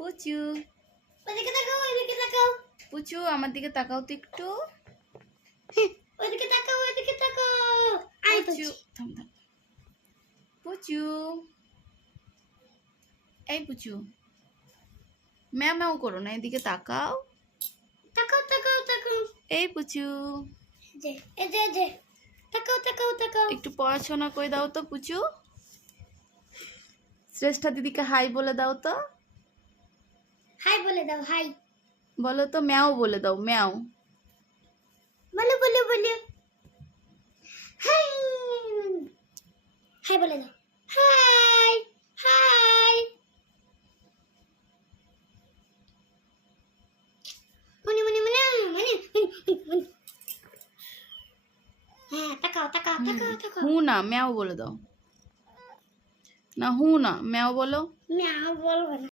পুচু ওদিকে তাকাও, ওদিকে তাকাও। পুচু আমার দিকে তাকাও তো একটু। ওদিকে তাকাও, ওদিকে তাকাও। আই পুচু পুচু। থাম থাম। পুচু এই পুচু ম্যাও ম্যাও করো না, এদিকে তাকাও। তাকাও, তাকাও, তাকাও। এই পুচু যে, এই যে, এই যে। তাকাও, তাকাও, তাকাও। একটু পড়াশোনা করে দাও তো পুচু। শ্রেষ্ঠা দিদিকে হাই বলে দাও তো। হাই বলে দাও, হাই। বলো তো, ম্যাও বলে দাও, ম্যাও। বলো, বলো, বলো। হাই। হাই বলে দাও। Hi, hi. মনে, মনে, মনে, মনে, মনে। হ্যাঁ, তাকাও, তাকাও, তাকাও, তাকাও। হু না, ম্যাও বলে দাও। না হু না, ম্যাও বলো। মিয়াও বলবো না।